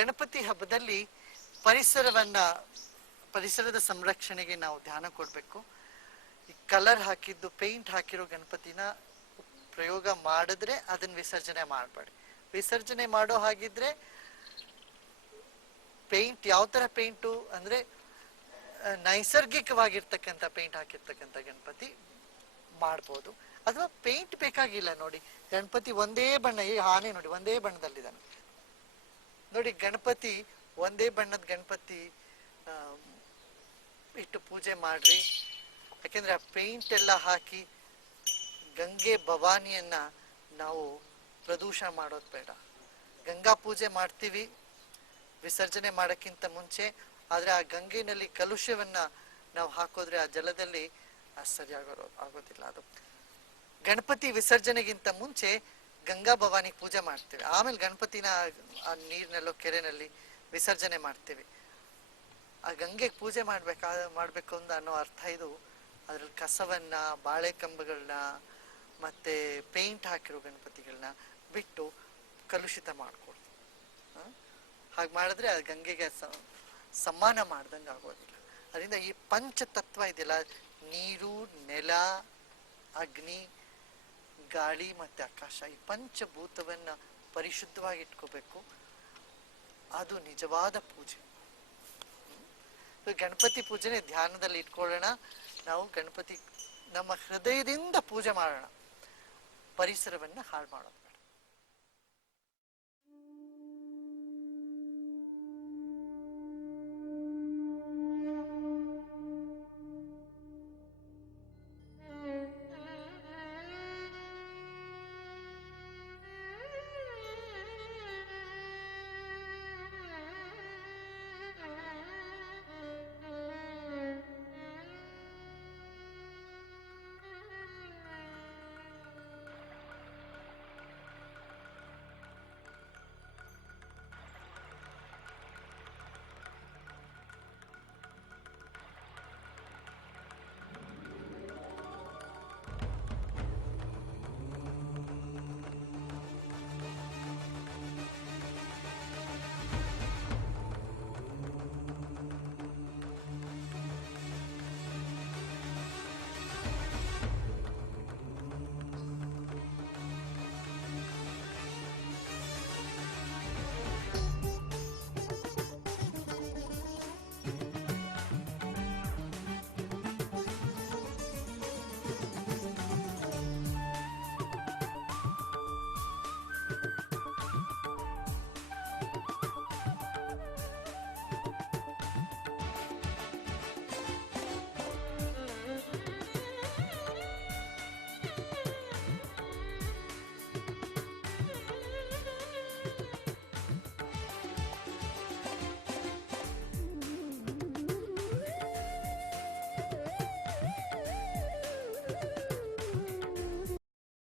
ಗಣಪತಿ ಹಬ್ಬದಲ್ಲಿ ಪರಿಸರದ ಸಂರಕ್ಷಣೆಗೆ ನಾವು ಧ್ಯಾನ ಕೊಡ್ಬೇಕು. ಈ ಕಲರ್ ಹಾಕಿದ್ದು ಪೇಂಟ್ ಹಾಕಿರೋ ಗಣಪತಿನ ಪ್ರಯೋಗ ಮಾಡಿದ್ರೆ ಅದನ್ನ ವಿಸರ್ಜನೆ ಮಾಡಬೇಡಿ. ವಿಸರ್ಜನೆ ಮಾಡೋ ಹಾಗಿದ್ರೆ ಪೇಂಟ್ ಯಾವ ತರ ಪೇಂಟು ಅಂದ್ರೆ ನೈಸರ್ಗಿಕವಾಗಿರ್ತಕ್ಕಂಥ ಪೇಂಟ್ ಹಾಕಿರ್ತಕ್ಕಂಥ ಗಣಪತಿ ಮಾಡ್ಬೋದು. ಅಥವಾ ಪೇಂಟ್ ಬೇಕಾಗಿಲ್ಲ. ನೋಡಿ, ಗಣಪತಿ ಒಂದೇ ಬಣ್ಣ, ಈ ಆನೆ ನೋಡಿ ಒಂದೇ ಬಣ್ಣದಲ್ಲಿದ್ದಾನೆ ನೋಡಿ. ಗಣಪತಿ ಒಂದೇ ಬಣ್ಣದ ಗಣಪತಿ ಇಟ್ಟು ಪೂಜೆ ಮಾಡ್ರಿ. ಯಾಕೆಂದ್ರೆ ಆ ಪೇಂಟ್ ಎಲ್ಲ ಹಾಕಿ ಗಂಗೆ ಭವಾನಿಯನ್ನ ನಾವು ಪ್ರದೂಷಣ ಮಾಡೋದು ಬೇಡ. ಗಂಗಾ ಪೂಜೆ ಮಾಡ್ತೀವಿ ವಿಸರ್ಜನೆ ಮಾಡಕ್ಕಿಂತ ಮುಂಚೆ, ಆದ್ರೆ ಆ ಗಂಗೆನಲ್ಲಿ ಕಲುಷವನ್ನ ನಾವು ಹಾಕೋದ್ರೆ ಆ ಜಲದಲ್ಲಿ ಆಗೋದಿಲ್ಲ. ಅದು ಗಣಪತಿ ವಿಸರ್ಜನೆಗಿಂತ ಮುಂಚೆ ಗಂಗಾ ಭವಾನಿ ಪೂಜೆ ಮಾಡ್ತೀವಿ, ಆಮೇಲೆ ಗಣಪತಿನ ಆ ನೀರಿನಲ್ಲೋ ಕೆರೆನಲ್ಲಿ ವಿಸರ್ಜನೆ ಮಾಡ್ತೀವಿ. ಆ ಗಂಗೆಗೆ ಪೂಜೆ ಮಾಡ್ಬೇಕು ಅಂತ ಅನ್ನೋ ಅರ್ಥ ಇದು. ಅದ್ರಲ್ಲಿ ಕಸವನ್ನ, ಬಾಳೆ ಕಂಬಗಳನ್ನ, ಮತ್ತೆ ಪೇಂಟ್ ಹಾಕಿರೋ ಗಣಪತಿಗಳನ್ನ ಬಿಟ್ಟು ಕಲುಷಿತ ಮಾಡ್ಕೊಡ್ತೀವಿ. ಹಾಗೆ ಮಾಡಿದ್ರೆ ಅದು ಗಂಗೆಗೆ ಸಮ್ಮಾನ ಮಾಡ್ದಂಗೆ ಆಗೋದಿಲ್ಲ. ಅದರಿಂದ ಈ ಪಂಚತತ್ವ ಇದೆಯಲ್ಲ, ನೀರು, ನೆಲ, ಅಗ್ನಿ, ಗಾಳಿ ಮತ್ತೆ ಆಕಾಶ, ಈ ಪಂಚಭೂತವನ್ನ ಪರಿಶುದ್ಧವಾಗಿ ಇಟ್ಕೋಬೇಕು. ಅದು ನಿಜವಾದ ಪೂಜೆ. ಗಣಪತಿ ಪೂಜೆನೆ ಧ್ಯಾನದಲ್ಲಿ ಇಟ್ಕೊಳ್ಳೋಣ. ನಾವು ಗಣಪತಿ ನಮ್ಮ ಹೃದಯದಿಂದ ಪೂಜೆ ಮಾಡೋಣ, ಪರಿಸರವನ್ನ ಹಾಳು ಮಾಡೋಣ.